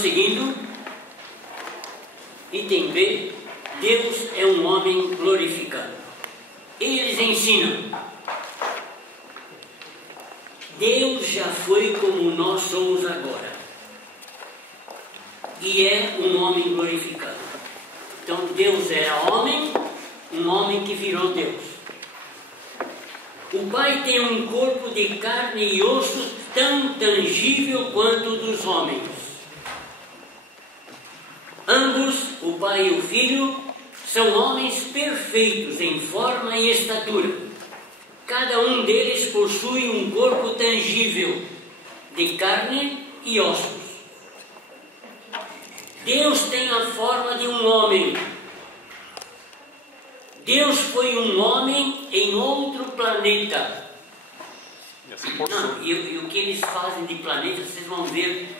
prosseguindo, item B, Deus é um homem glorificado. Eles ensinam, Deus já foi como nós somos agora, e é um homem glorificado. Então Deus era homem, um homem que virou Deus. O Pai tem um corpo de carne e osso tão tangível quanto o dos homens. Ambos, o Pai e o Filho, são homens perfeitos em forma e estatura. Cada um deles possui um corpo tangível, de carne e ossos. Deus tem a forma de um homem. Deus foi um homem em outro planeta. Não, e o que eles fazem de planeta, vocês vão ver.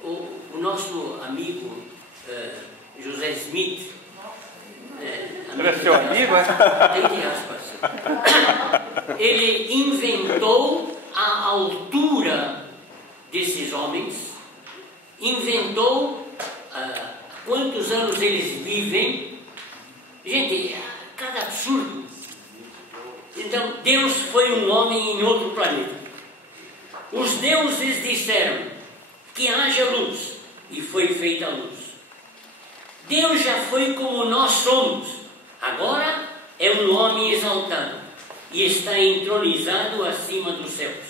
O nosso amigo José Smith, ele é seu amigo, é? Ele inventou a altura desses homens, inventou quantos anos eles vivem. Gente, cada absurdo. Então, Deus foi um homem em outro planeta. Os deuses disseram que haja luz, e foi feita a luz. Deus já foi como nós somos. Agora é um homem exaltado e está entronizado acima dos céus.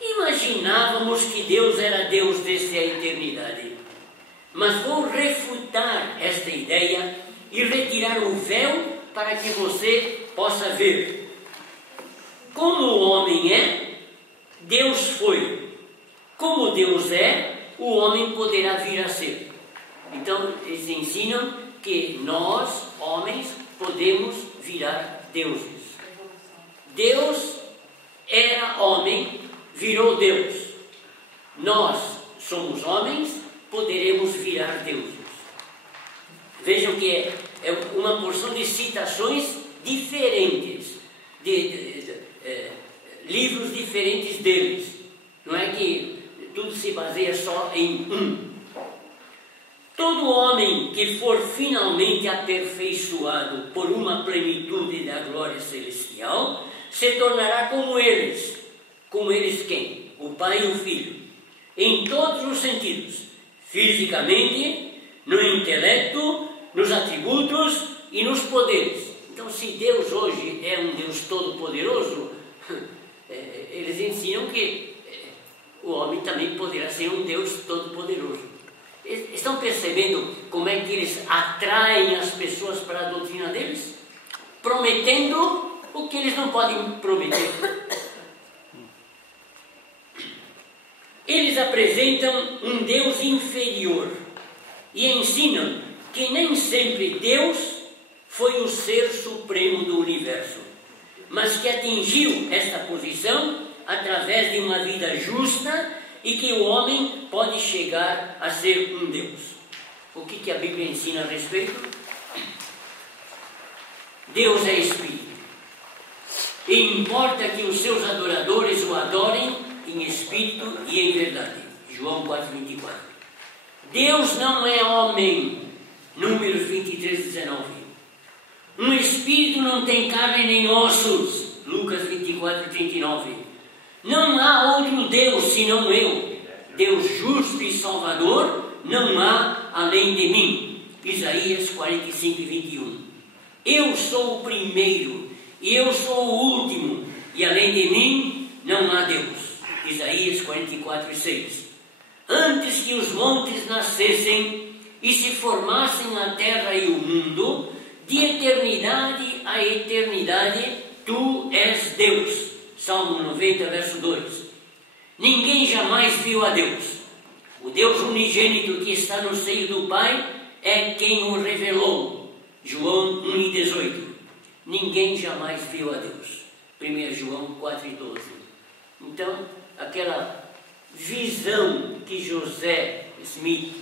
Imaginávamos que Deus era Deus desde a eternidade. Mas vou refutar esta ideia e retirar o véu para que você possa ver. Como o homem é, Deus foi. Como Deus é, o homem poderá vir a ser. Então, eles ensinam que nós, homens, podemos virar deuses. Deus era homem, virou Deus. Nós somos homens, poderemos virar deuses. Vejam que é uma porção de citações diferentes, de livros diferentes deles. Não é que tudo se baseia só em um. Todo homem que for finalmente aperfeiçoado por uma plenitude da glória celestial, se tornará como eles. Como eles quem? O Pai e o Filho. Em todos os sentidos. Fisicamente, no intelecto, nos atributos e nos poderes. Então, se Deus hoje é um Deus todo-poderoso, eles ensinam que o homem também poderá ser um Deus todo-poderoso. Estão percebendo como é que eles atraem as pessoas para a doutrina deles? Prometendo o que eles não podem prometer. Eles apresentam um Deus inferior e ensinam que nem sempre Deus foi o ser supremo do universo, mas que atingiu esta posição através de uma vida justa e que o homem pode chegar a ser um Deus. O que a Bíblia ensina a respeito? Deus é Espírito. E importa que os seus adoradores o adorem em Espírito e em verdade. João 4,24. Deus não é homem. Números 23,19. Um Espírito não tem carne nem ossos. Lucas 24,39. Não há outro Deus senão eu, Deus justo e salvador, não há além de mim. Isaías 45:21. Eu sou o primeiro e eu sou o último, e além de mim não há Deus. Isaías 44:6. Antes que os montes nascessem e se formassem a terra e o mundo, de eternidade a eternidade, tu és Deus. Salmo 90, verso 2. Ninguém jamais viu a Deus. O Deus unigênito que está no seio do Pai é quem o revelou. João 1,18. Ninguém jamais viu a Deus. 1 João 4,12. Então, aquela visão que José Smith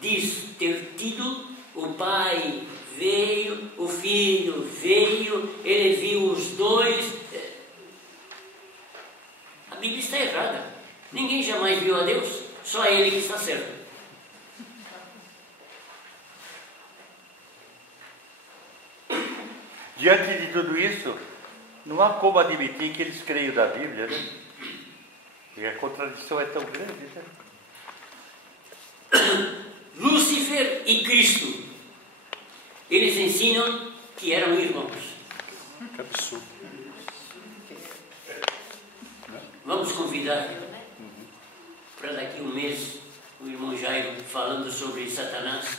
diz ter tido, o Pai veio, o Filho veio, ele viu os dois. A Bíblia está errada. Ninguém jamais viu a Deus, só Ele que está certo. Diante de tudo isso, não há como admitir que eles creem da Bíblia, né? E a contradição é tão grande, né? Lúcifer e Cristo, eles ensinam que eram irmãos. Que absurdo. Vamos convidar para daqui um mês o irmão Jairo falando sobre Satanás,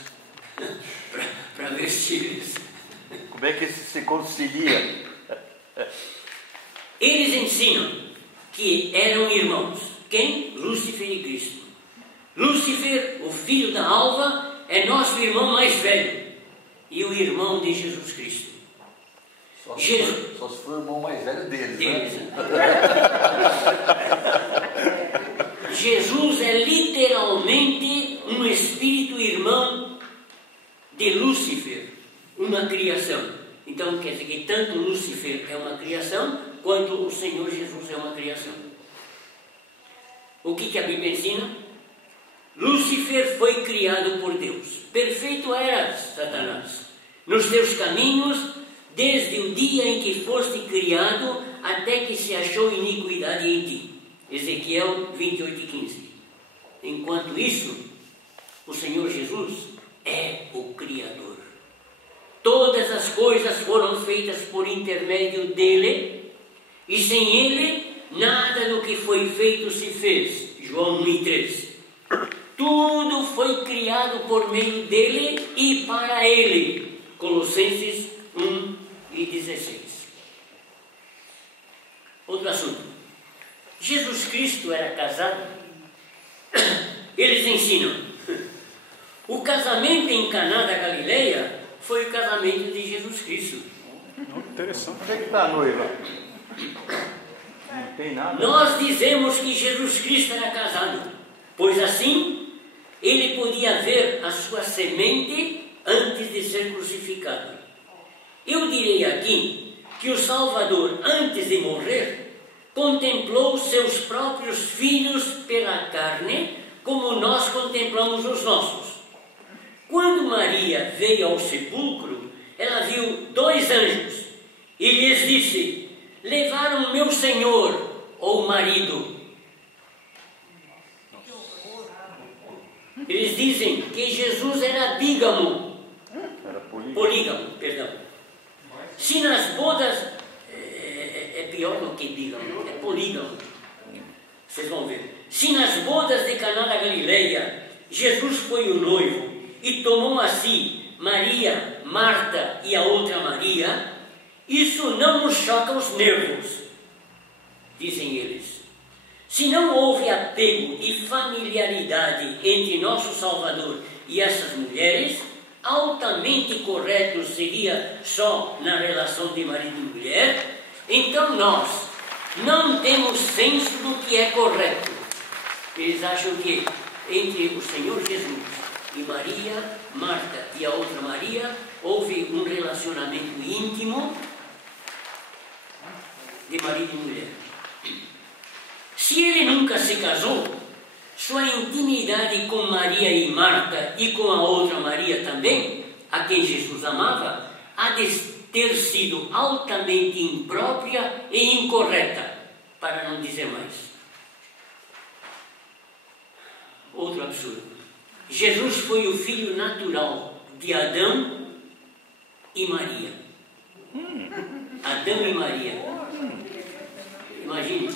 para ver se eles... Como é que isso se concilia? Eles ensinam que eram irmãos. Quem? Lúcifer e Cristo. Lúcifer, o filho da alva, é nosso irmão mais velho e o irmão de Jesus Cristo. Só se for o irmão mais velho deles, né? Jesus é literalmente um espírito irmão de Lúcifer, uma criação. Então quer dizer que tanto Lúcifer é uma criação, quanto o Senhor Jesus é uma criação. O que a Bíblia ensina? Lúcifer foi criado por Deus. Perfeito era Satanás nos teus caminhos, desde o dia em que foste criado, até que se achou iniquidade em ti. Ezequiel 28:15. Enquanto isso, o Senhor Jesus é o Criador. Todas as coisas foram feitas por intermédio dele, e sem ele, nada do que foi feito se fez. João 1:3. Tudo foi criado por meio dele e para ele. Colossenses 1:16. Outro assunto. Jesus Cristo era casado? Eles ensinam. O casamento em Caná da Galileia foi o casamento de Jesus Cristo. Interessante. Onde é que está a noiva? Não tem nada. Nós dizemos que Jesus Cristo era casado, pois assim ele podia ver a sua semente antes de ser crucificado. Eu direi aqui que o Salvador, antes de morrer, contemplou seus próprios filhos pela carne, como nós contemplamos os nossos. Quando Maria veio ao sepulcro, ela viu 2 anjos e lhes disse: levaram meu Senhor, ou marido. Eles dizem que Jesus era bígamo. Polígamo, perdão. Se nas bodas, é pior do que bígamo, é polígamo. Vocês vão ver. Se nas bodas de Caná da Galileia, Jesus foi o noivo e tomou a si Maria, Marta e a outra Maria, isso não nos choca os nervos, dizem eles. Se não houve apego e familiaridade entre nosso Salvador e essas mulheres, altamente correto seria só na relação de marido e mulher, então nós não temos senso do que é correto. Eles acham que entre o Senhor Jesus e Maria, Marta e a outra Maria, houve um relacionamento íntimo de marido e mulher. Se ele nunca se casou, sua intimidade com Maria e Marta e com a outra Maria também, a quem Jesus amava, há de ter sido altamente imprópria e incorreta, para não dizer mais. Outro absurdo. Jesus foi o filho natural de Adão e Maria. Adão e Maria. Imagine,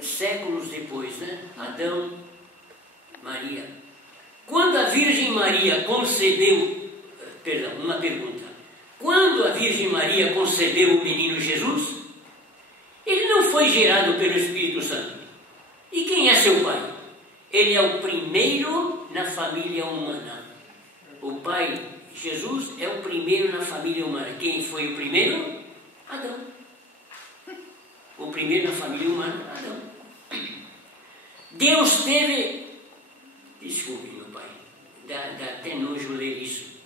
séculos depois, né? Adão, Maria. Quando a Virgem Maria concebeu, perdão, uma pergunta. Quando a Virgem Maria concebeu o menino Jesus, ele não foi gerado pelo Espírito Santo. E quem é seu pai? Ele é o primeiro na família humana. O pai, Jesus, é o primeiro na família humana. Quem foi o primeiro? Adão. O primeiro na família humana, Adão. Deus teve... Desculpe, meu pai. Dá até nojo ler isso.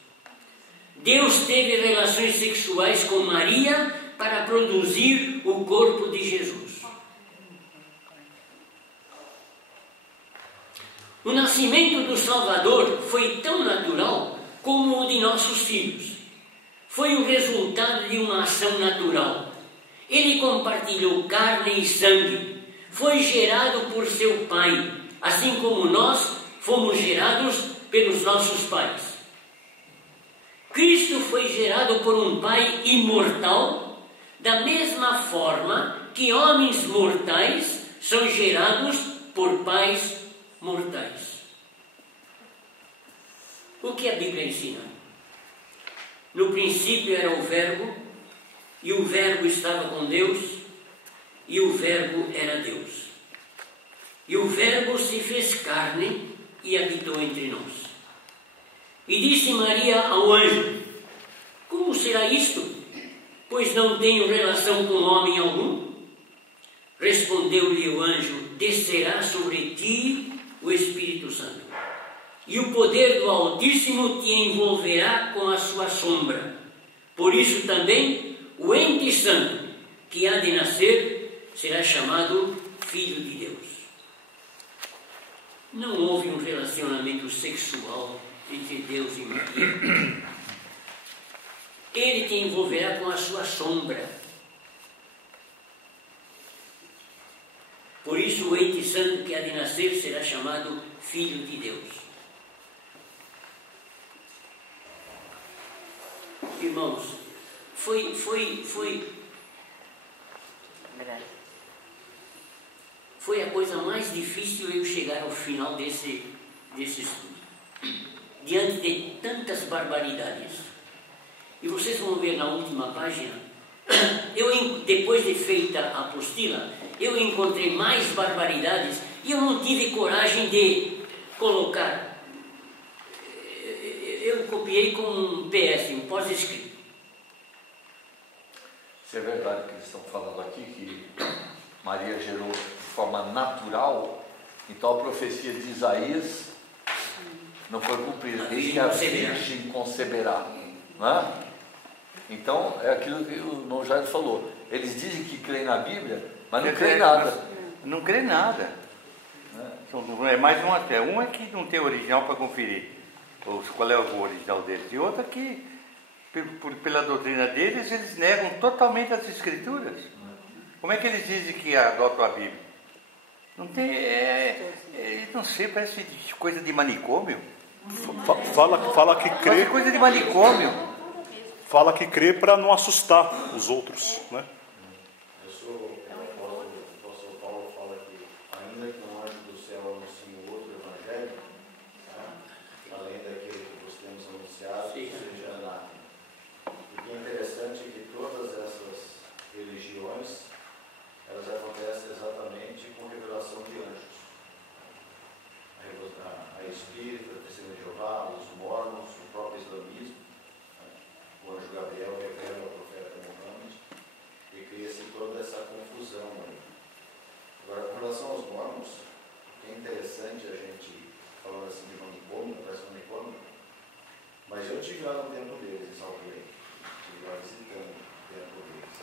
Deus teve relações sexuais com Maria para produzir o corpo de Jesus. O nascimento do Salvador foi tão natural como o de nossos filhos. Foi o resultado de uma ação natural. Ele compartilhou carne e sangue. Foi gerado por seu pai, assim como nós fomos gerados pelos nossos pais. Cristo foi gerado por um pai imortal, da mesma forma que homens mortais são gerados por pais mortais. O que a Bíblia ensina? No princípio era o Verbo, e o Verbo estava com Deus, e o Verbo era Deus. E o Verbo se fez carne e habitou entre nós. E disse Maria ao anjo: como será isto? Pois não tenho relação com homem algum. Respondeu-lhe o anjo: descerá sobre ti o Espírito Santo, e o poder do Altíssimo te envolverá com a sua sombra. Por isso também o ente santo que há de nascer será chamado Filho de Deus. Não houve um relacionamento sexual entre Deus e Maria. Ele te envolverá com a sua sombra. Por isso o ente santo que há de nascer será chamado Filho de Deus. Irmãos, foi a coisa mais difícil eu chegar ao final desse estudo. Diante de tantas barbaridades. E vocês vão ver na última página, depois de feita a apostila, eu encontrei mais barbaridades e eu não tive coragem de colocar. Eu copiei com um PS, um pós-escrito. Se é verdade que eles estão falando aqui, que Maria gerou de forma natural, então a profecia de Isaías não foi cumprida. Eis que a virgem conceberá. Não é? Então, é aquilo que o irmão Jair falou. Eles dizem que creem na Bíblia, mas não creem nada. Não crê nada. É mais um até. Um é que não tem original para conferir qual é o original deles. E outro é que, pela doutrina deles, eles negam totalmente as Escrituras. Como é que eles dizem que adotam a Bíblia? Não tem... não sei, parece coisa de manicômio. Fala que crê. Parece coisa de manicômio. Fala que crê para não assustar os outros, né? O apóstolo Paulo fala que, ainda que um anjo do céu anuncie outro evangelho, além daquele que vos temos anunciado, seja anátema. O que é interessante é que todas essas religiões, elas acontecem exatamente com revelação de anjos. A Espírita, a Testemunha de Jeová, os Mormons, o próprio islamismo. O anjo Gabriel revela ao profeta Muhammad e cria-se toda essa confusão aí. Agora, com relação aos mormons, o que é interessante a gente falando assim de manicômio, parece manicômio, mas eu estive lá no templo deles, em Salt Lake, estive lá visitando o templo deles.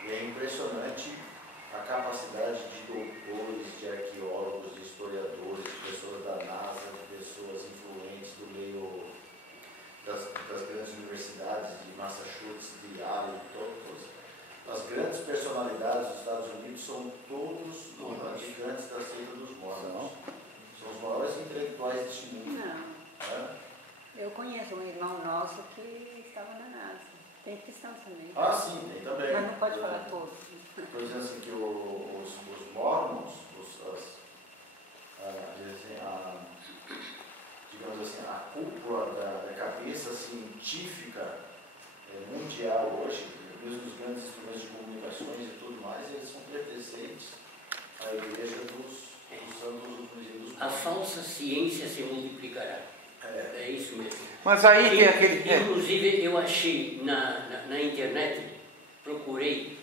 E é impressionante a capacidade de doutores, de arqueólogos, de historiadores, de pessoas da NASA, de pessoas influentes do meio das grandes universidades de Massachusetts, de Yale, todas as grandes personalidades dos Estados Unidos são todos gigantes da seita dos mormons. São os maiores intelectuais deste mundo. Não. Eu conheço um irmão nosso que estava na NASA. Tem cristãos também. Ah, sim, tem também. Mas não pode falar todos. Por exemplo, assim, que os mormons, digamos assim, a cúpula da cabeça científica mundial hoje, mesmo os grandes instrumentos de comunicações e tudo mais, eles são pertencentes à igreja dos santos dos A falsa ciência se multiplicará. É isso mesmo. Mas aí tem aquele... Inclusive, eu achei na internet, procurei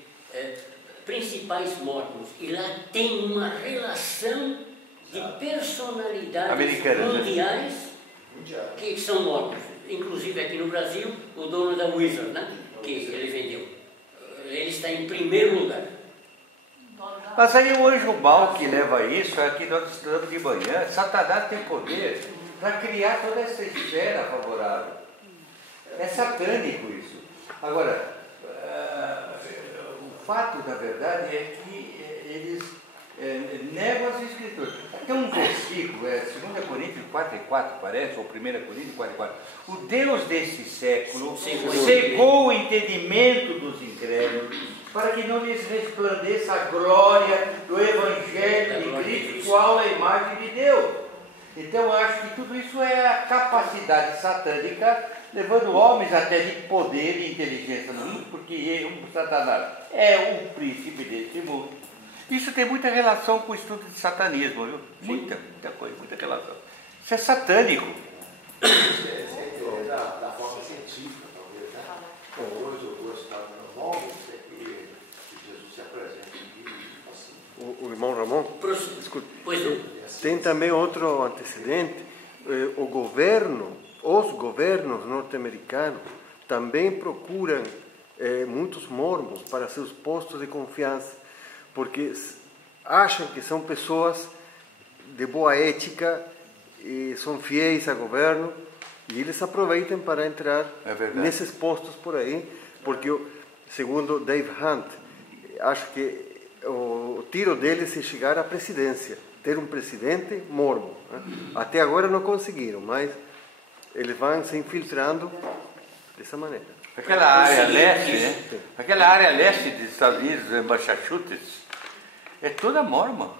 principais mormons, e lá tem uma relação de personalidades americanas, mundiais que são mormons. Inclusive aqui no Brasil, o dono da Wizard, né? Que ele vendeu. Ele está em primeiro lugar. Dono da Mas aí o anjo mau que leva isso, é que nós estudamos de manhã, Satanás tem poder para criar toda essa esfera favorável. É satânico isso. Agora, o fato da verdade é que eles negam as escrituras. Tem um versículo, 2 Coríntios 4:4 parece, ou 1 Coríntios 4:4. O Deus desse século cegou o entendimento dos incrédulos para que não lhes resplandeça a glória do Evangelho de Cristo, qual é a imagem de Deus. Então eu acho que tudo isso é a capacidade satânica, levando homens até de poder e inteligência no mundo, porque o Satanás é o príncipe desse mundo. Isso tem muita relação com o estudo de satanismo, viu? Muita coisa, muita relação. Isso é satânico. Da forma científica, talvez, né? Hoje ou dois estados novos, é que Jesus se apresenta assim. O irmão Ramon, escuta, tem também outro antecedente. Os governos norte-americanos também procuram muitos mormons para seus postos de confiança, porque acham que são pessoas de boa ética e são fiéis ao governo, e eles aproveitam para entrar nesses postos por aí, porque, segundo Dave Hunt, acho que o tiro deles é chegar à presidência, ter um presidente mormon, né? Até agora não conseguiram, mas eles vão se infiltrando dessa maneira. Aquela área leste, né? Aquela área leste dos Estados Unidos, em Massachusetts, é toda mormon.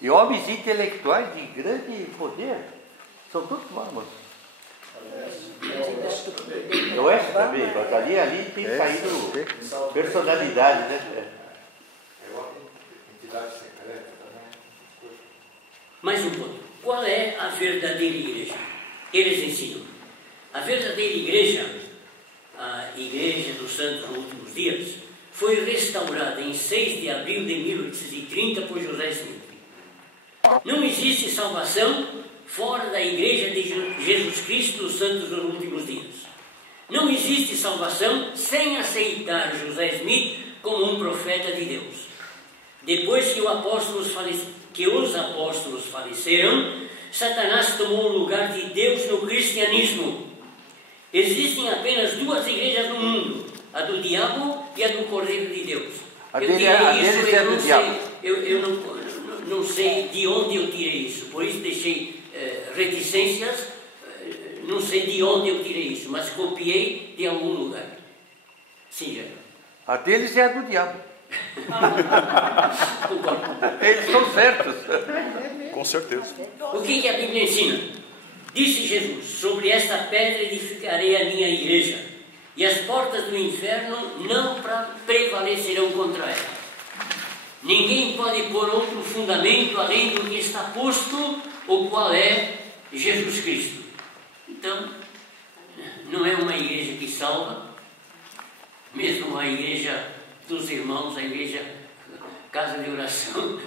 E homens intelectuais de grande poder são todos mormons. No oeste também, mas ali tem saído personalidade, né? É uma entidade secreta também. Mais um ponto. Qual é a verdadeira igreja? Eles ensinam. A verdadeira igreja, a Igreja dos Santos nos Últimos Dias, foi restaurada em 6 de abril de 1830 por José Smith. Não existe salvação fora da Igreja de Jesus Cristo dos Santos dos Últimos Dias. Não existe salvação sem aceitar José Smith como um profeta de Deus. Depois que os apóstolos faleceram, Satanás tomou o lugar de Deus no cristianismo. Existem apenas duas igrejas no mundo, a do diabo e a do Cordeiro de Deus. Eu não sei de onde eu tirei isso, por isso deixei reticências, não sei de onde eu tirei isso, mas copiei de algum lugar. Sim, já. A deles é a do diabo. Concordo. Eles estão certos. Com certeza. O que a Bíblia ensina? Disse Jesus: sobre esta pedra edificarei a minha igreja, e as portas do inferno não prevalecerão contra ela. Ninguém pode pôr outro fundamento além do que está posto, o qual é Jesus Cristo. Então, não é uma igreja que salva, mesmo a igreja dos irmãos, a igreja casa de oração,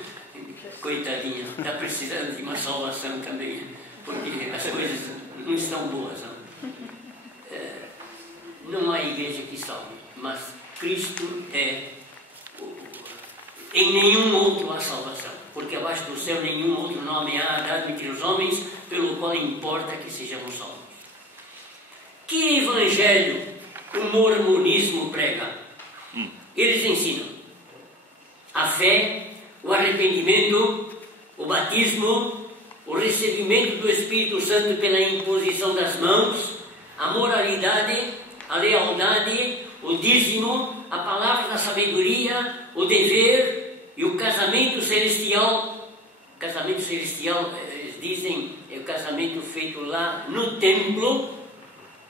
coitadinha, está precisando de uma salvação também, porque as coisas não estão boas. Não há igreja que salve, mas Cristo é. Em nenhum outro há salvação, porque abaixo do céu nenhum outro nome há dado entre os homens, pelo qual importa que sejamos salvos. Que evangelho o mormonismo prega? Eles ensinam a fé, o arrependimento, o batismo, o recebimento do Espírito Santo pela imposição das mãos, a moralidade, a lealdade, o dízimo, a palavra da sabedoria, o dever e o casamento celestial. Casamento celestial, eles dizem, é o casamento feito lá no templo.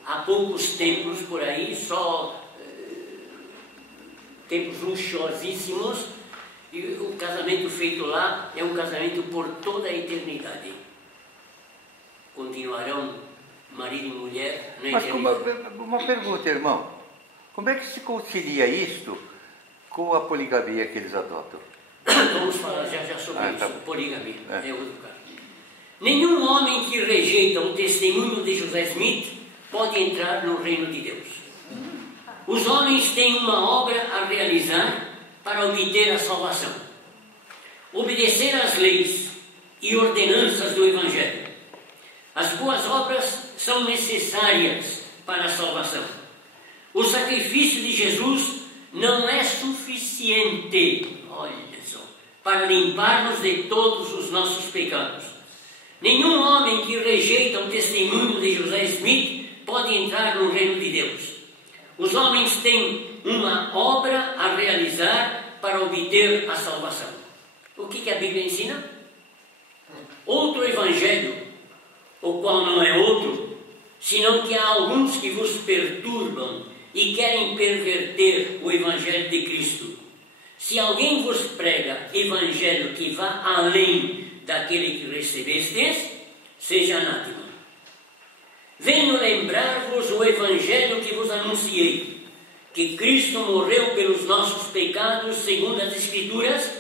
Há poucos templos por aí, só templos luxuosíssimos, e o casamento feito lá é um casamento por toda a eternidade. Continuarão marido e mulher na eternidade. Mas uma pergunta, irmão. Como é que se concilia isto com a poligamia que eles adotam? Vamos falar já sobre isso. Tá. Poligamia é outro caso. Nenhum homem que rejeita o testemunho de José Smith pode entrar no reino de Deus. Os homens têm uma obra a realizar para obter a salvação. obedecer às leis e ordenanças do Evangelho. As boas obras são necessárias para a salvação. O sacrifício de Jesus não é suficiente, olha só, para limpar-nos de todos os nossos pecados. Nenhum homem que rejeita o testemunho de José Smith pode entrar no reino de Deus. Os homens têm uma obra a realizar para obter a salvação. O que a Bíblia ensina? Outro evangelho, o qual não é outro, senão que há alguns que vos perturbam e querem perverter o evangelho de Cristo. Se alguém vos prega evangelho que vá além daquele que recebestes, seja anátema. Venho lembrar-vos o evangelho que vos anunciei, que Cristo morreu pelos nossos pecados segundo as Escrituras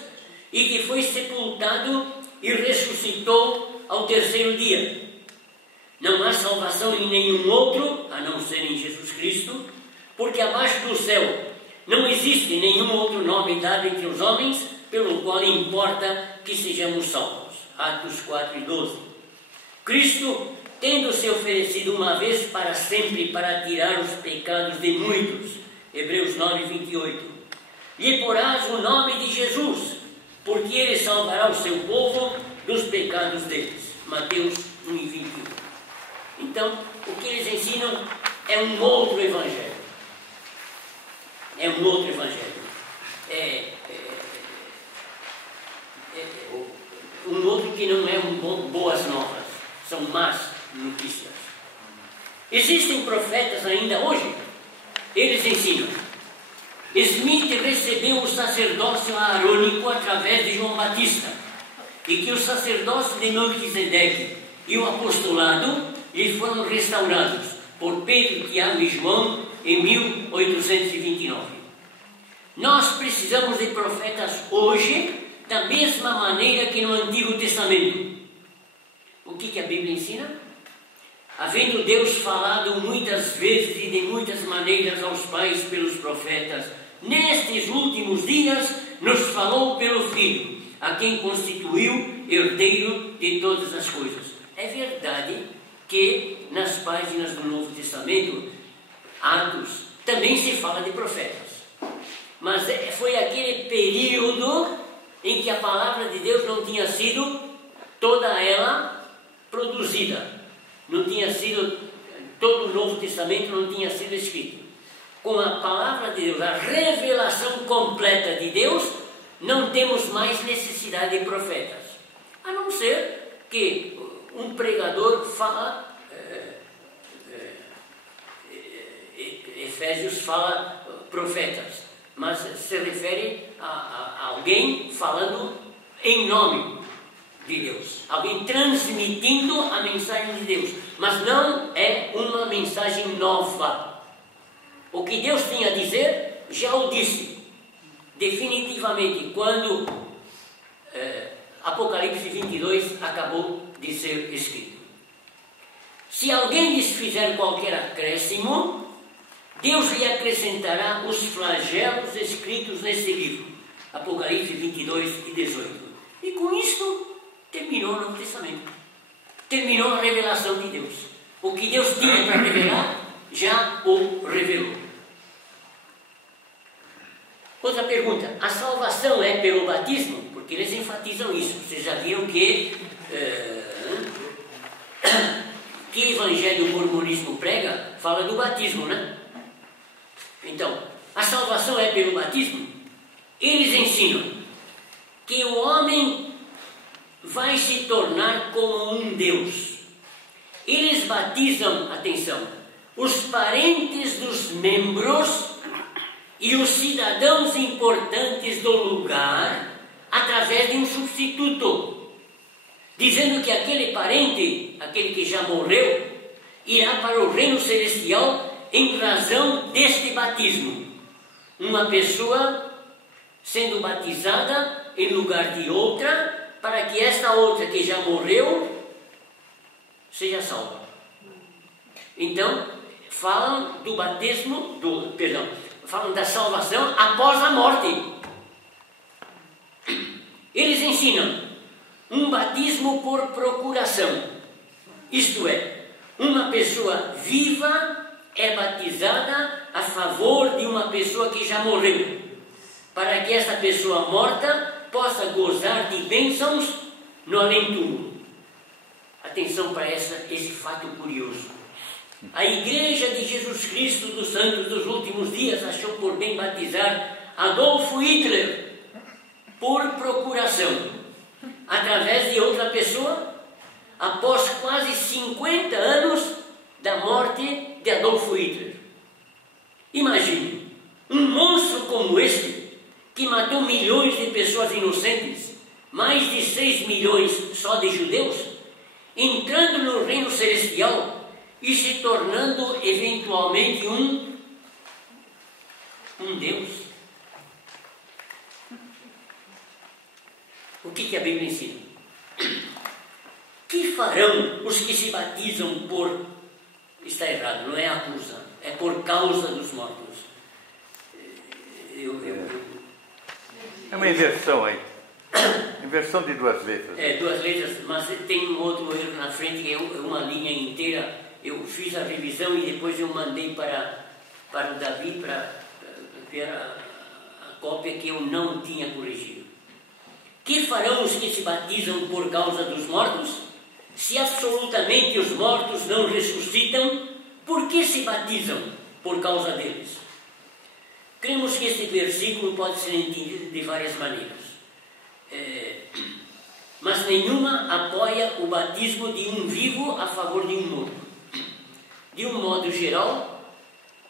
e que foi sepultado e ressuscitou ao terceiro dia. Não há salvação em nenhum outro, a não ser em Jesus Cristo, porque abaixo do céu não existe nenhum outro nome dado entre os homens, pelo qual importa que sejamos salvos. Atos 4:12. Cristo, tendo se oferecido uma vez para sempre para tirar os pecados de muitos, Hebreus 9:28, lhe porás o nome de Jesus, porque ele salvará o seu povo dos pecados deles. Mateus 1:21. Então, o que eles ensinam é um outro evangelho. É um outro evangelho. Um outro que não é boas novas, são más notícias. Existem profetas ainda hoje. Eles ensinam. Smith recebeu o sacerdócio aarônico através de João Batista, e que o sacerdócio de Melquisedeque e o apostolado lhe foram restaurados por Pedro, Tiago e João em 1829. Nós precisamos de profetas hoje da mesma maneira que no Antigo Testamento. O que a Bíblia ensina? Havendo Deus falado muitas vezes e de muitas maneiras aos pais pelos profetas, nestes últimos dias nos falou pelo Filho, a quem constituiu herdeiro de todas as coisas. É verdade que nas páginas do Novo Testamento, Atos, também se fala de profetas. Mas foi aquele período em que a palavra de Deus não tinha sido toda ela produzida. Não tinha sido, todo o Novo Testamento não tinha sido escrito. Com a palavra de Deus, a revelação completa de Deus, não temos mais necessidade de profetas. A não ser que um pregador fala, Efésios fala profetas, mas se refere a alguém falando em nome de Deus, alguém transmitindo a mensagem de Deus, mas não é uma mensagem nova. O que Deus tinha a dizer, já o disse definitivamente quando Apocalipse 22 acabou de ser escrito. Se alguém lhes fizer qualquer acréscimo, Deus lhe acrescentará os flagelos escritos nesse livro, Apocalipse 22 e 18. E com isto terminou o Novo Testamento. Terminou a revelação de Deus. O que Deus tinha para revelar, já o revelou. Outra pergunta: a salvação é pelo batismo? Porque eles enfatizam isso. Vocês já viram que evangelho o mormonismo prega? Fala do batismo, né? Então, a salvação é pelo batismo? Eles ensinam que o homem vai se tornar como um Deus. Eles batizam, atenção, os parentes dos membros e os cidadãos importantes do lugar através de um substituto, dizendo que aquele parente, aquele que já morreu, irá para o reino celestial em razão deste batismo. Uma pessoa sendo batizada em lugar de outra, para que esta outra que já morreu seja salva. Então, falam do batismo, falam da salvação após a morte. Eles ensinam um batismo por procuração. Isto é, uma pessoa viva é batizada a favor de uma pessoa que já morreu, para que essa pessoa morta possa gozar de bênçãos no além-túmulo. Atenção para esse fato curioso. A Igreja de Jesus Cristo dos Santos dos Últimos Dias achou por bem batizar Adolfo Hitler por procuração, através de outra pessoa, após quase 50 anos da morte de Adolfo Hitler. Imagine, um monstro como este, que matou milhões de pessoas inocentes, mais de 6 milhões só de judeus, entrando no reino celestial e se tornando eventualmente um Deus. O que a Bíblia ensina? Que farão os que se batizam por... Está errado, não é acusa, é por causa dos mortos. É uma inversão aí. Inversão de duas letras. É, duas letras, mas tem um outro erro na frente, que é uma linha inteira. Eu fiz a revisão e depois eu mandei para o Davi para ver a cópia que eu não tinha corrigido. Que farão os que se batizam por causa dos mortos? Se absolutamente os mortos não ressuscitam, por que se batizam por causa deles? Cremos que este versículo pode ser entendido de várias maneiras. Mas nenhuma apoia o batismo de um vivo a favor de um morto. De um modo geral,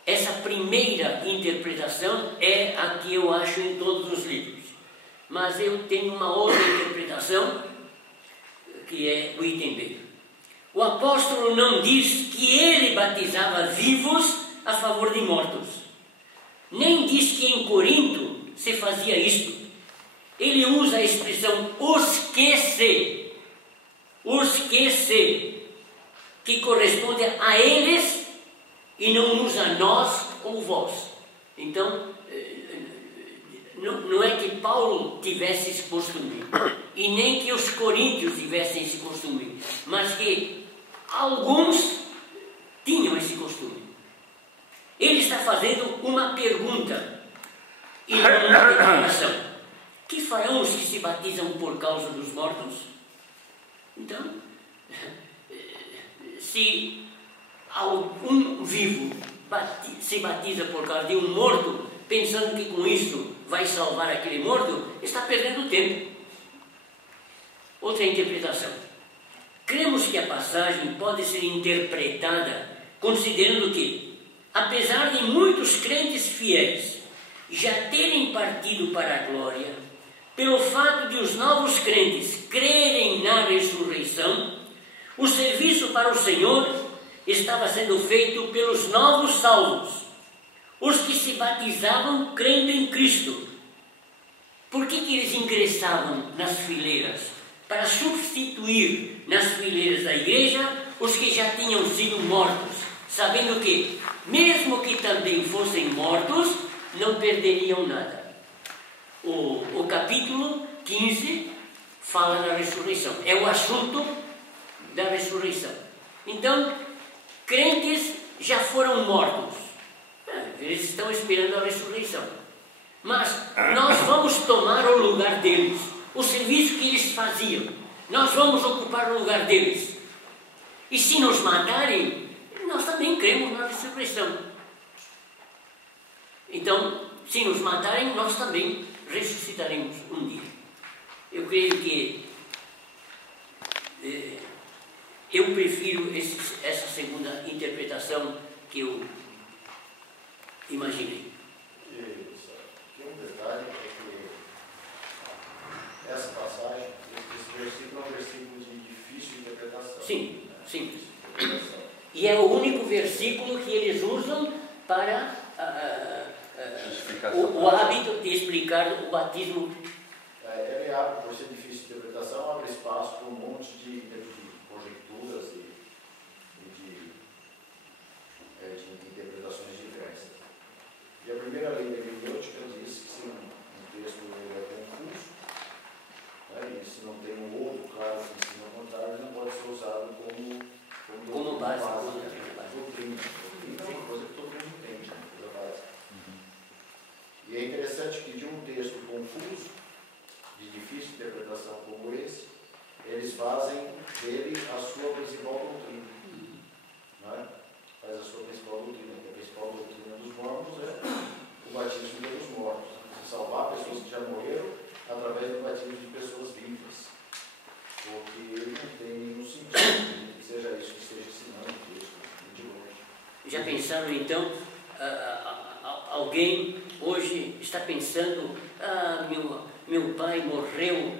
essa primeira interpretação é a que eu acho em todos os livros. Mas eu tenho uma outra interpretação, que é o item B. O apóstolo não diz que ele batizava vivos a favor de mortos. Nem diz que em Corinto se fazia isto. Ele usa a expressão os que se, que corresponde a eles e não usa nós ou vós. Então, não é que Paulo tivesse esse costume, e nem que os coríntios tivessem esse costume, mas que alguns tinham esse costume. Ele está fazendo uma pergunta e não uma declaração. Que farão os que se batizam por causa dos mortos? Então, se algum vivo se batiza por causa de um morto, pensando que com isso vai salvar aquele morto, está perdendo tempo. Outra interpretação. Cremos que a passagem pode ser interpretada considerando que, apesar de muitos crentes fiéis já terem partido para a glória, pelo fato de os novos crentes crerem na ressurreição, o serviço para o Senhor estava sendo feito pelos novos salvos, os que se batizavam crendo em Cristo. Por que eles ingressavam nas fileiras? Para substituir nas fileiras da igreja os que já tinham sido mortos, sabendo que, mesmo que também fossem mortos, não perderiam nada. O capítulo 15 fala na ressurreição, é o assunto da ressurreição. Então, crentes já foram mortos, eles estão esperando a ressurreição, mas nós vamos tomar o lugar deles, o serviço que eles faziam, nós vamos ocupar o lugar deles, e se nos matarem, nós também cremos na ressurreição. Então, se nos matarem, nós também ressuscitaremos um dia. Eu creio que eu prefiro essa segunda interpretação que eu imaginei. Tem um detalhe, é que essa passagem, esse versículo é um versículo de difícil interpretação. Sim, sim. E é o único versículo que eles usam para o hábito de explicar o batismo. Ele abre, por ser difícil de interpretação, abre espaço para um monte de conjecturas e de interpretações diversas. E a primeira lei da hermenêutica diz que se um texto é confuso, né, básica. Doutrina é uma coisa que todo mundo entende, né? Coisa básica. E é interessante que de um texto confuso, de difícil interpretação como esse, eles fazem dele a sua principal doutrina. Não é? Faz a sua principal doutrina. A principal doutrina dos mormons é o batismo pelos mortos. Salvar pessoas que já morreram através do batismo de pessoas vivas. Porque ele não tem nenhum sentido que seja isso que esteja ensinando o texto de longe. Já pensaram então, alguém hoje está pensando, meu pai morreu,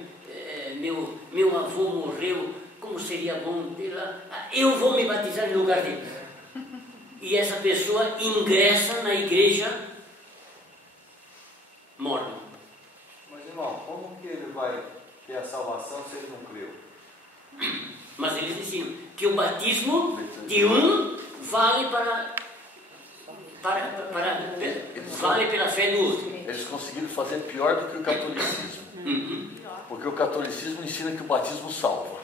meu avô morreu, como seria bom ter lá, eu vou me batizar em lugar dele. E essa pessoa ingressa na igreja mormon. Mas irmão, como que ele vai ter a salvação se ele não creu? Mas eles ensinam que o batismo de um vale vale pela fé do outro. Eles conseguiram fazer pior do que o catolicismo. Porque o catolicismo ensina que o batismo salva.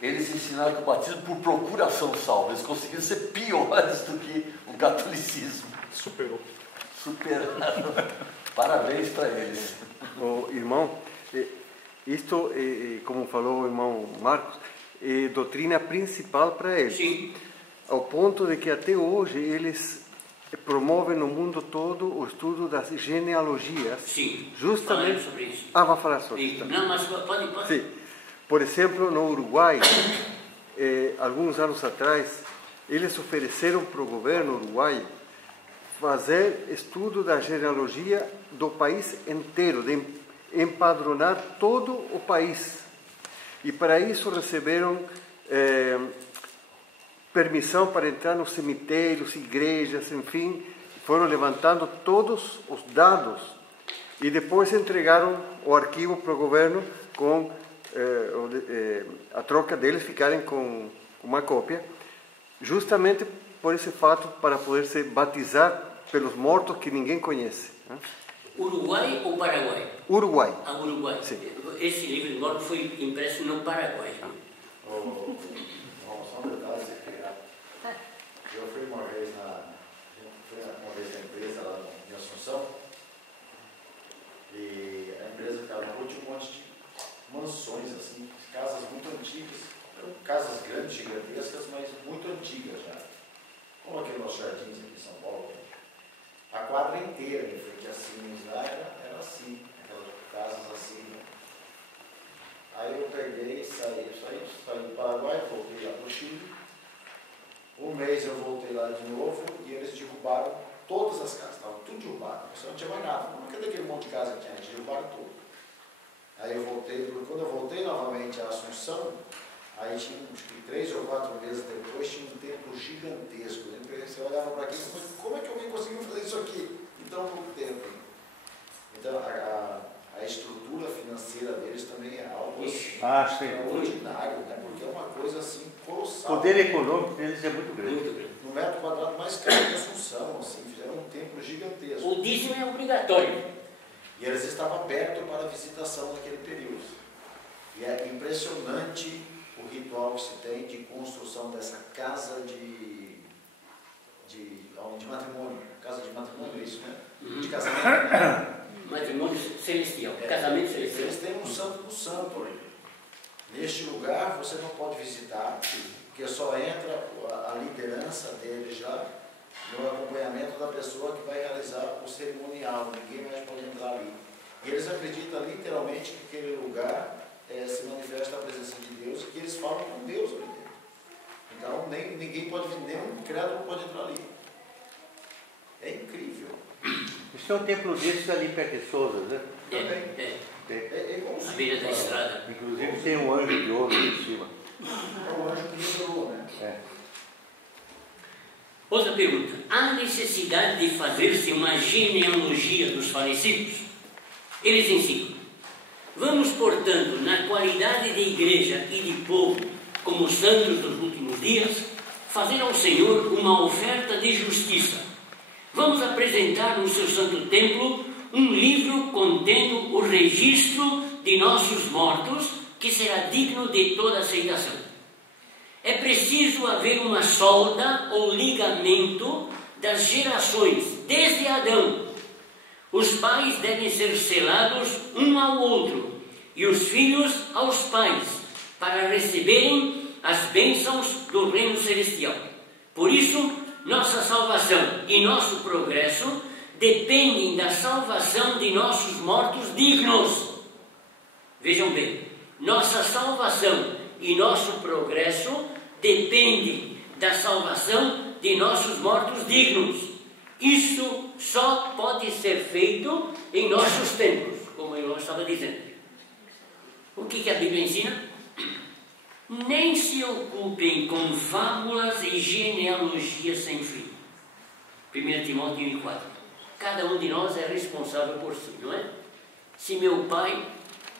Eles ensinaram que o batismo por procuração salva. Eles conseguiram ser piores do que o catolicismo. Superaram. Parabéns para eles. Irmão, isto, como falou o irmão Marcos, é doutrina principal para eles. Sim. Ao ponto de que até hoje eles promovem no mundo todo o estudo das genealogias. Sim. Justamente. Sobre isso. Vai falar sobre Sim. isso. Não, mas pode. Sim. Por exemplo, no Uruguai, alguns anos atrás, eles ofereceram para o governo uruguaio fazer estudo da genealogia do país inteiro, de empadronar todo o país. E para isso receberam permissão para entrar nos cemitérios, igrejas, enfim, foram levantando todos os dados e depois entregaram o arquivo para o governo com a troca deles ficarem com uma cópia, justamente por esse fato, para poder se batizar pelos mortos que ninguém conhece. Né? Uruguai ou Paraguai? Uruguai. Uruguai. Sim. Esse livro de mormon foi impresso no Paraguai. Só um detalhe, eu fui uma vez na empresa lá em Assunção, e a empresa ficava no último monte de mansões, assim, casas muito antigas, casas grandes, gigantescas, mas muito antigas já, como aqui nos jardins aqui em São Paulo. A quadra inteira em frente a Sims lá era assim, aquelas casas assim, né? Aí eu peguei, saí do Paraguai, voltei lá para o Chile. Um mês eu voltei lá de novo e eles derrubaram todas as casas, estavam tudo derrubado, só não tinha mais nada. Cadê aquele monte de casa que tinha? Eles derrubaram tudo. Aí eu voltei, quando eu voltei novamente à Assunção, aí tinha, acho que 3 ou 4 meses depois, tinha um templo gigantesco. Você olhava para aquilo e falava, como é que alguém conseguiu fazer isso aqui em tão pouco tempo? Então, a estrutura financeira deles também é algo assim, extraordinário, né? Porque é uma coisa assim colossal. O poder econômico deles é muito grande. Muito grande. No metro quadrado mais caro de Assunção, assim, fizeram um templo gigantesco. O dízimo é obrigatório. E eles estavam abertos para visitação naquele período. E é impressionante o ritual que se tem de construção dessa casa de matrimônio. Casa de matrimônio, é isso, né? De casamento. Matrimônio celestial, casamento celestial. Eles têm um santo do santo ali. Neste lugar você não pode visitar, porque só entra a liderança deles lá no acompanhamento da pessoa que vai realizar o cerimonial. Ninguém mais pode entrar ali. E eles acreditam literalmente que aquele lugar se manifesta a presença de Deus e que eles falam com Deus ali dentro. Então ninguém pode vir, nenhum incrédulo pode entrar ali. É incrível. Isso é um templo desses ali perto de Souza, né? É como À beira da estrada. Inclusive tem um anjo de ouro em cima. É um anjo que liberou, né? Outra pergunta. Há necessidade de fazer-se uma genealogia dos falecidos? Eles ensinam. Vamos, portanto, na qualidade de igreja e de povo, como santos dos últimos dias, fazer ao Senhor uma oferta de justiça. Vamos apresentar no seu santo templo um livro contendo o registro de nossos mortos, que será digno de toda aceitação. É preciso haver uma solda ou ligamento das gerações, desde Adão. Os pais devem ser selados um ao outro, e os filhos aos pais, para receberem as bênçãos do reino celestial. Por isso, nossa salvação e nosso progresso dependem da salvação de nossos mortos dignos. Vejam bem, nossa salvação e nosso progresso dependem da salvação de nossos mortos dignos. Isso só pode ser feito em nossos tempos, como o irmão estava dizendo. O que a Bíblia ensina? Nem se ocupem com fábulas e genealogias sem fim. 1 Timóteo 1:4. Cada um de nós é responsável por si, não é? Se meu pai,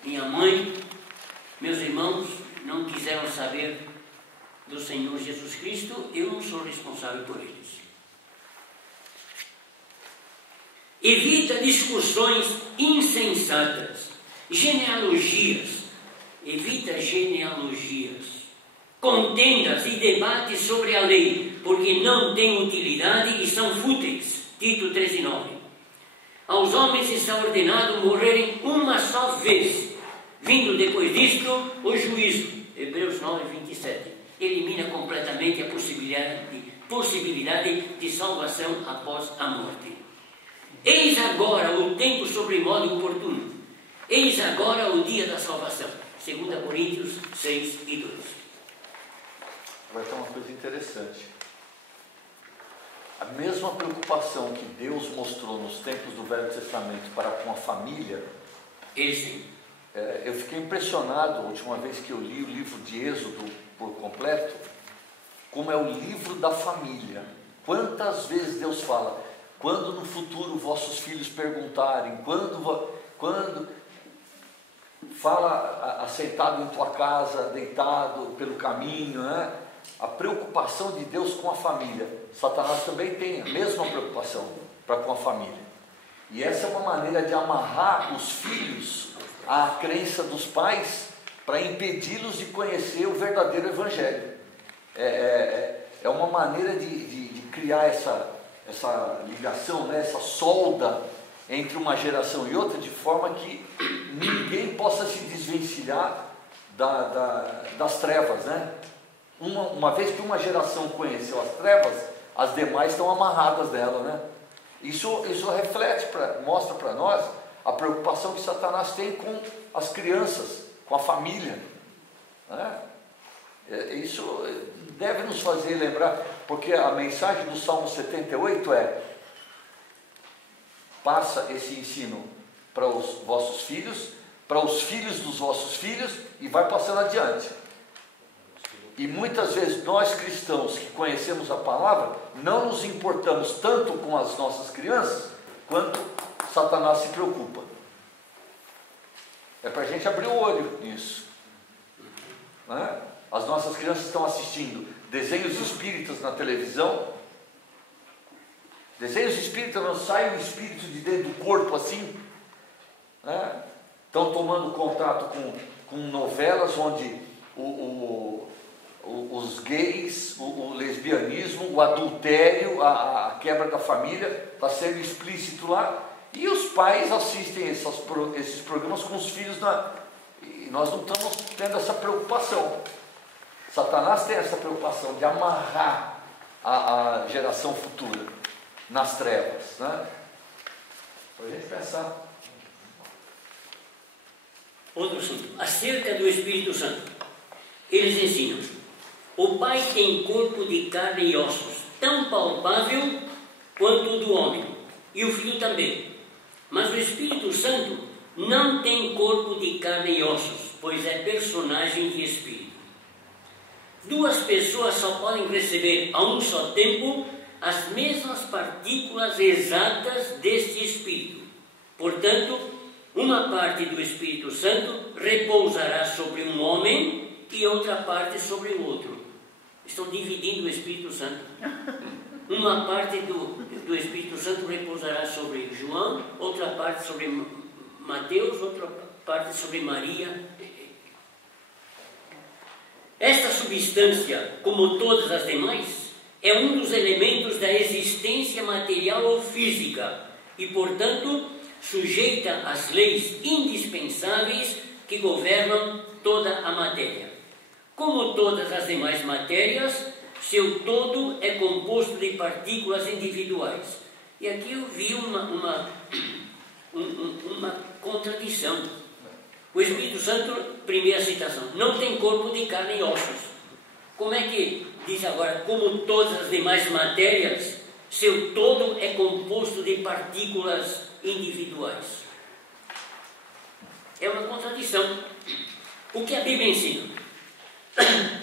minha mãe, meus irmãos não quiseram saber do Senhor Jesus Cristo, eu não sou responsável por eles. Evita discussões insensatas, genealogias. Evita genealogias, contendas e debates sobre a lei, porque não têm utilidade e são fúteis. Tito 13:9. Aos homens está ordenado morrerem uma só vez, vindo depois disto o juízo. Hebreus 9:27. Elimina completamente a possibilidade de salvação após a morte. Eis agora o tempo sobremodo oportuno. Eis agora o dia da salvação. 2 Coríntios 6:2. Vai ter uma coisa interessante. A mesma preocupação que Deus mostrou nos tempos do Velho Testamento para com a família, eu fiquei impressionado a última vez que eu li o livro de Êxodo por completo, como é o livro da família. Quantas vezes Deus fala, quando no futuro vossos filhos perguntarem, quando fala assentado em tua casa, deitado pelo caminho, né? A preocupação de Deus com a família. Satanás também tem a mesma preocupação para com a família. E essa é uma maneira de amarrar os filhos à crença dos pais para impedi-los de conhecer o verdadeiro evangelho. É uma maneira de criar essa ligação, né? Essa solda entre uma geração e outra, de forma que ninguém possa se desvencilhar das trevas, né? Uma vez que uma geração conheceu as trevas, as demais estão amarradas dela, né? Isso reflete, mostra para nós a preocupação que Satanás tem com as crianças, com a família, né? Isso deve nos fazer lembrar, porque a mensagem do Salmo 78 passa esse ensino para os vossos filhos, para os filhos dos vossos filhos, e vai passando adiante. E muitas vezes nós cristãos que conhecemos a palavra, não nos importamos tanto com as nossas crianças, quanto Satanás se preocupa. É para a gente abrir o olho nisso, né? As nossas crianças estão assistindo desenhos espíritas na televisão. Desenhos espíritas, não sai o espírito de dentro do corpo assim, né? Estão tomando contato com novelas onde os gays, o lesbianismo, o adultério, a quebra da família está sendo explícito lá, e os pais assistem esses programas com os filhos, e nós não estamos tendo essa preocupação. Satanás tem essa preocupação de amarrar a geração futura nas trevas, né? Para a gente pensar. Outro assunto, acerca do Espírito Santo. Eles ensinam: o Pai tem corpo de carne e ossos, tão palpável quanto o do homem, e o Filho também. Mas o Espírito Santo não tem corpo de carne e ossos, pois é personagem de Espírito. Duas pessoas só podem receber a um só tempo as mesmas partículas exatas deste Espírito. Portanto, uma parte do Espírito Santo repousará sobre um homem e outra parte sobre o outro. Estão dividindo o Espírito Santo. Uma parte do Espírito Santo repousará sobre João, outra parte sobre Mateus, outra parte sobre Maria. Esta substância, como todas as demais, é um dos elementos da existência material ou física e, portanto, sujeita às leis indispensáveis que governam toda a matéria. Como todas as demais matérias, seu todo é composto de partículas individuais. E aqui eu vi uma contradição. O Espírito Santo, primeira citação, não tem corpo de carne e ossos. Como é que diz agora, como todas as demais matérias, seu todo é composto de partículas individuais? É uma contradição. O que a Bíblia ensina?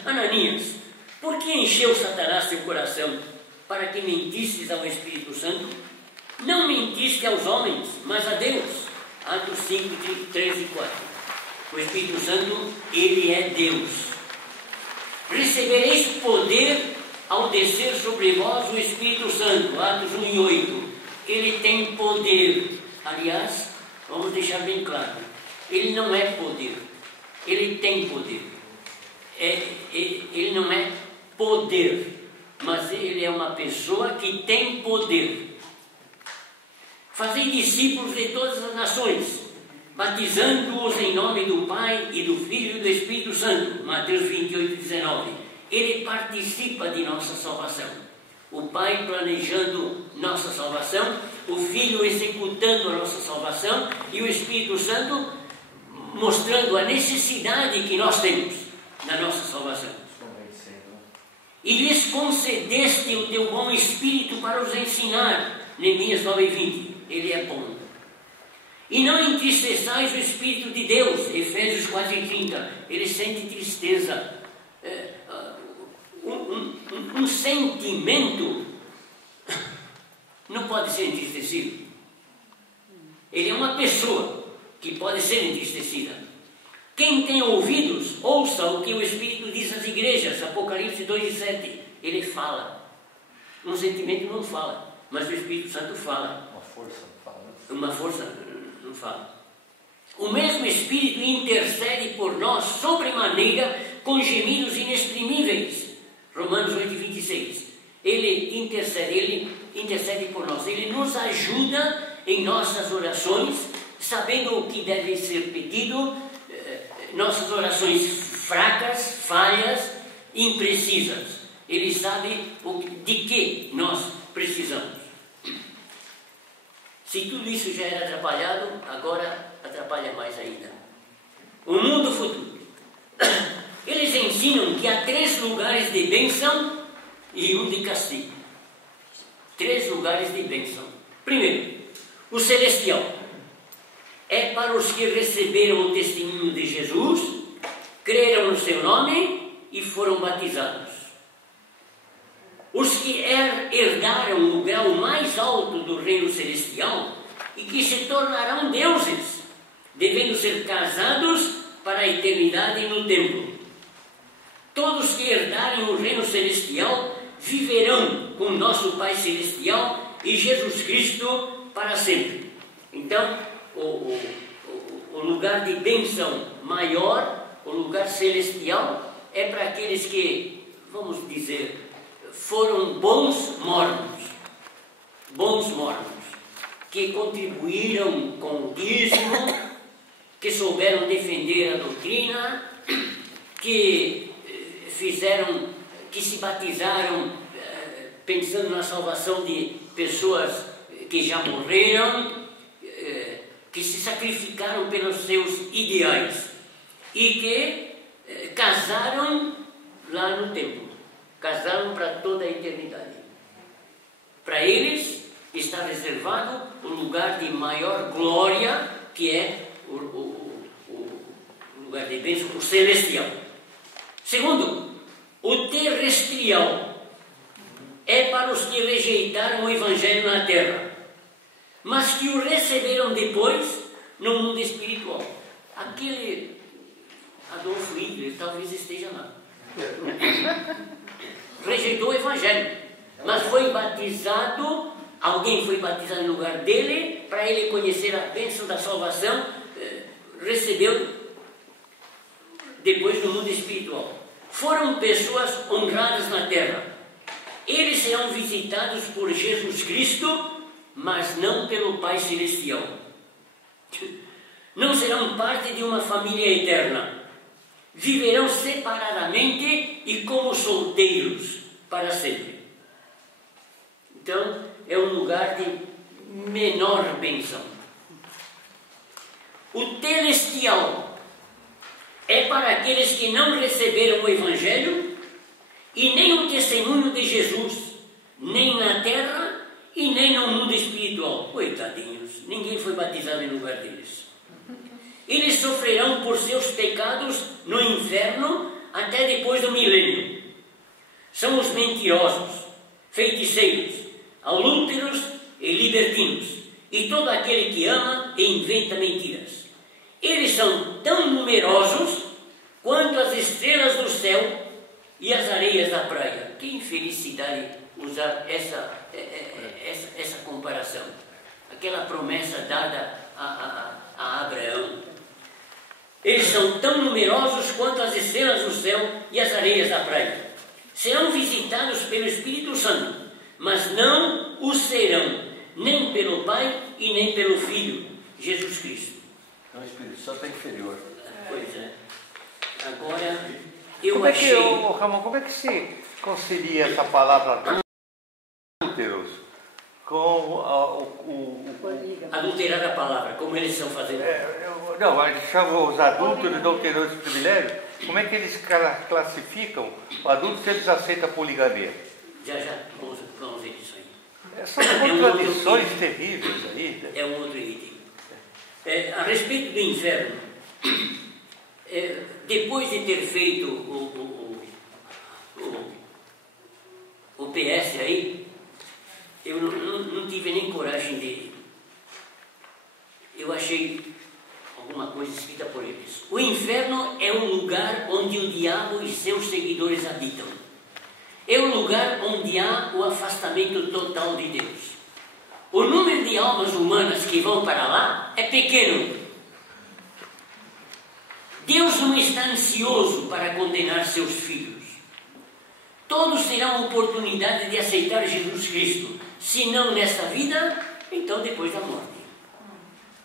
Ananias, por que encheu Satanás seu coração para que mentisses ao Espírito Santo? Não mentiste aos homens, mas a Deus. Atos 5, 3 e 4. O Espírito Santo, ele é Deus. Recebereis poder ao descer sobre vós o Espírito Santo. Atos 1 e 8. Ele tem poder. Aliás, vamos deixar bem claro, ele não é poder, ele tem poder. Ele não é poder, mas ele é uma pessoa que tem poder. Fazei discípulos de todas as nações, batizando-os em nome do Pai e do Filho e do Espírito Santo. Mateus 28, 19. Ele participa de nossa salvação. O Pai planejando nossa salvação, o Filho executando a nossa salvação e o Espírito Santo mostrando a necessidade que nós temos na nossa salvação. E lhes concedeste o teu bom Espírito para os ensinar. Neemias 9:20. Ele é bom. E não entristeçais o Espírito de Deus. Efésios 4:30. Ele sente tristeza. Um sentimento não pode ser entristecido. Ele é uma pessoa que pode ser entristecida. Quem tem ouvidos, ouça o que o Espírito diz às igrejas. Apocalipse 2:7. Ele fala. Um sentimento não fala, mas o Espírito Santo fala. Uma força não fala. Uma força não fala. O mesmo Espírito intercede por nós sobremaneira com gemidos inexprimíveis. Romanos 8:26. Ele intercede por nós. Ele nos ajuda em nossas orações, sabendo o que deve ser pedido, nossas orações fracas, falhas, imprecisas. Ele sabe de que nós precisamos. Se tudo isso já era atrapalhado, agora atrapalha mais ainda. O mundo futuro. Eles ensinam que há 3 lugares de bênção e um de castigo. 3 lugares de bênção. Primeiro, o celestial. É para os que receberam o testemunho de Jesus, creram no seu nome e foram batizados. Os que herdaram o grau mais alto do reino celestial e que se tornarão deuses, devendo ser casados para a eternidade no templo. Todos que herdarem o reino celestial viverão com nosso Pai Celestial e Jesus Cristo para sempre. Então, o lugar de bênção maior, o lugar celestial, é para aqueles que, vamos dizer, foram bons mormons, que contribuíram com o dízimo, que souberam defender a doutrina, que que se batizaram pensando na salvação de pessoas que já morreram, que se sacrificaram pelos seus ideais e que casaram lá no templo, casaram para toda a eternidade. Para eles está reservado o lugar de maior glória, que é o lugar de bênção, o celestial. Segundo, o terrestrial é para os que rejeitaram o Evangelho na terra, mas que o receberam depois no mundo espiritual. Aquele Adolfo Hitler talvez esteja lá. Rejeitou o Evangelho, mas foi batizado, alguém foi batizado no lugar dele, para ele conhecer a bênção da salvação, recebeu depois no mundo espiritual. foram pessoas honradas na terra. Eles serão visitados por Jesus Cristo, mas não pelo Pai Celestial. Não serão parte de uma família eterna. Viverão separadamente e como solteiros para sempre. Então, é um lugar de menor bênção. O celestial é para aqueles que não receberam o Evangelho e nem o testemunho de Jesus, nem na terra e nem no mundo espiritual. Coitadinhos, ninguém foi batizado em lugar deles. Eles sofrerão por seus pecados no inferno até depois do milênio. São os mentirosos, feiticeiros, adúlteros e libertinos, e todo aquele que ama e inventa mentiras. Eles são tão numerosos quanto as estrelas do céu e as areias da praia. Que infelicidade usar essa comparação. Aquela promessa dada a Abraão. Eles são tão numerosos quanto as estrelas do céu e as areias da praia. Serão visitados pelo Espírito Santo, mas não o serão, nem pelo Pai e nem pelo Filho, Jesus Cristo. Então o Espírito Santo é inferior. Pois é. Agora, eu Como é que, achei... Ramon, como é que se concilia essa palavra adúlteros com adulterar a palavra, como eles estão fazendo. Não, a gente chama os adúlteros e adulteradores de privilégio. Como é que eles classificam o adulto se eles aceitam a poligamia? Já, vamos ver isso aí. São contradições terríveis aí. É um outro item. A respeito do inferno, depois de ter feito o PS aí, eu não tive nem coragem de... Eu achei alguma coisa escrita por eles. O inferno é um lugar onde o diabo e seus seguidores habitam. É um lugar onde há o afastamento total de Deus. O número de almas humanas que vão para lá é pequeno. Deus não está ansioso para condenar seus filhos. Todos terão a oportunidade de aceitar Jesus Cristo, se não nesta vida, então depois da morte.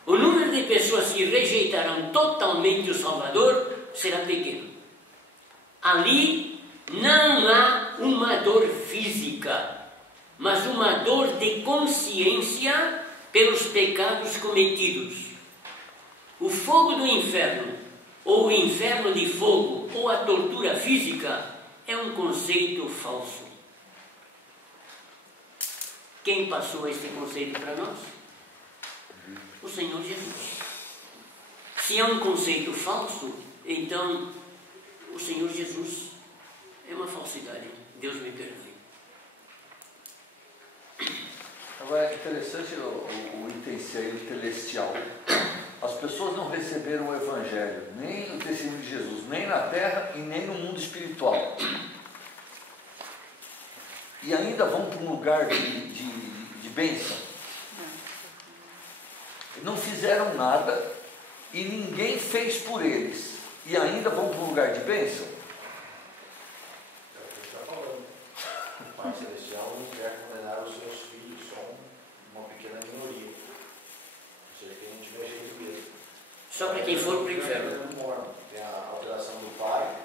O número de pessoas que rejeitarão totalmente o Salvador será pequeno. Ali não há uma dor física, mas uma dor de consciência pelos pecados cometidos. O fogo do inferno, ou o inferno de fogo, ou a tortura física, é um conceito falso. Quem passou este conceito para nós? O Senhor Jesus. Se é um conceito falso, então o Senhor Jesus é uma falsidade. Deus me perdoe. Agora é interessante o item celestial. As pessoas não receberam o Evangelho, nem o testemunho de Jesus, nem na terra e nem no mundo espiritual. E ainda vão para um lugar de bênção. Não fizeram nada e ninguém fez por eles. E ainda vão para um lugar de bênção. O Pai Celestial não quer condenar os seus filhos, só uma pequena minoria. Ou seja, que a gente vê jeito mesmo. Só para quem for para o inferno. Tem a operação do Pai,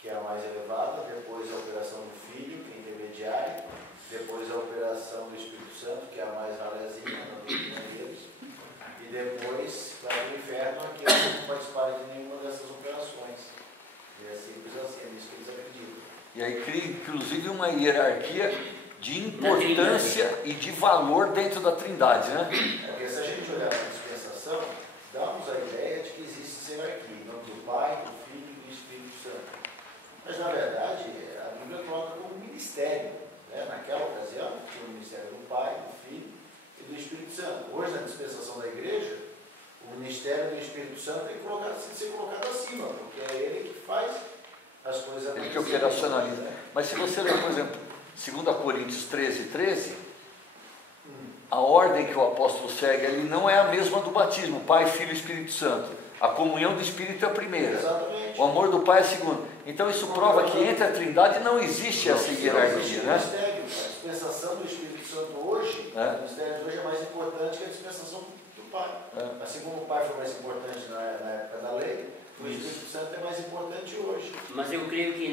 que é a mais elevada, depois a operação do Filho, que é intermediária, depois a operação do Espírito Santo, que é a mais ralezinha, na doutrina deles, e depois vai para o inferno aqueles que não participarem de nenhuma dessas operações. E é simples assim, é nisso que eles acreditam. E aí cria inclusive uma hierarquia de importância e de valor dentro da Trindade, né? Porque se a gente olhar na dispensação, dá-nos a ideia de que existe hierarquia, em nome do Pai, do Filho e do Espírito Santo. Mas na verdade, a Bíblia coloca como ministério. Né? Naquela ocasião, tinha o ministério do Pai, do Filho e do Espírito Santo. Hoje, na dispensação da igreja, o ministério do Espírito Santo tem que ser colocado acima, porque é ele que faz as coisas. Ele que operacionaliza. Mas se você ler, por exemplo, 2 Coríntios 13, a ordem que o apóstolo segue ali não é a mesma do batismo, Pai, Filho e Espírito Santo. A comunhão do Espírito é a primeira. Exatamente. O amor do Pai é a segunda. Então isso prova que entre a Trindade não existe essa hierarquia, né? A dispensação do Espírito Santo hoje, o mistério de hoje é mais importante que a dispensação do Pai. Assim como o Pai foi mais importante na época da lei, o Espírito Santo é mais importante hoje. Mas eu creio que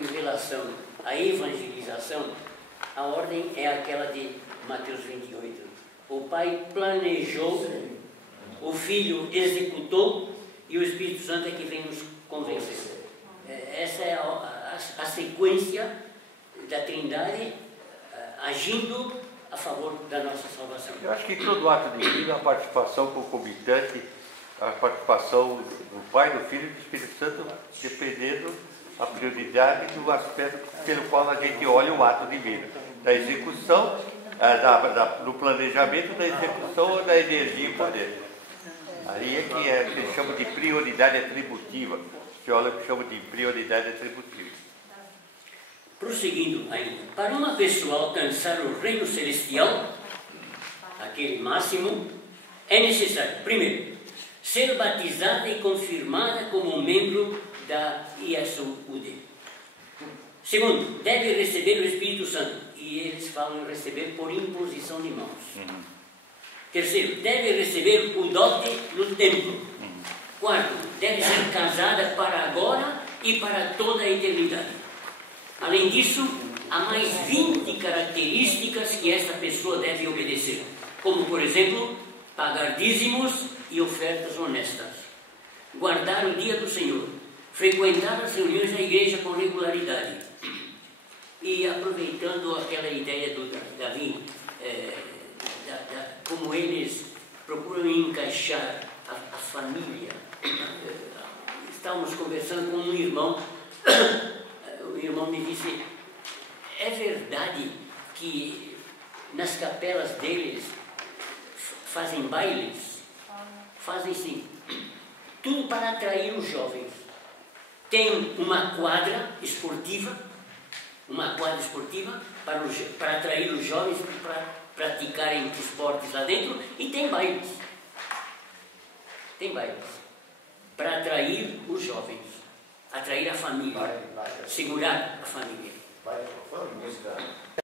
em relação à evangelização, a ordem é aquela de Mateus 28. O Pai planejou, o Filho executou e o Espírito Santo é que vem nos convencer. Essa é a sequência da Trindade agindo a favor da nossa salvação. Eu acho que todo ato divino, a participação concomitante, a participação do Pai, do Filho e do Espírito Santo, dependendo da prioridade do aspecto pelo qual a gente olha o ato divino. Da execução, do planejamento, da execução, da energia e poder. Aí é que eles chamam de prioridade atributiva. Os teólogos chamam de prioridade atributiva. Prosseguindo ainda, para uma pessoa alcançar o reino celestial, aquele máximo, é necessário, primeiro, ser batizada e confirmada como membro da ISUD. Segundo, deve receber o Espírito Santo, e eles falam em receber por imposição de mãos. Terceiro, deve receber o dote no templo. Quarto, deve ser casada para agora e para toda a eternidade. Além disso, há mais 20 características que esta pessoa deve obedecer, como, por exemplo, pagar dízimos e ofertas honestas, guardar o dia do Senhor, frequentar as reuniões da igreja com regularidade. E aproveitando aquela ideia do Davi, como eles procuram encaixar a família. Estávamos conversando com um irmão, o irmão me disse, é verdade que nas capelas deles fazem bailes? Fazem sim, tudo para atrair os jovens. Tem uma quadra esportiva para atrair os jovens para praticarem esportes lá dentro, e tem bailes para atrair os jovens, atrair a família, segurar a família. Música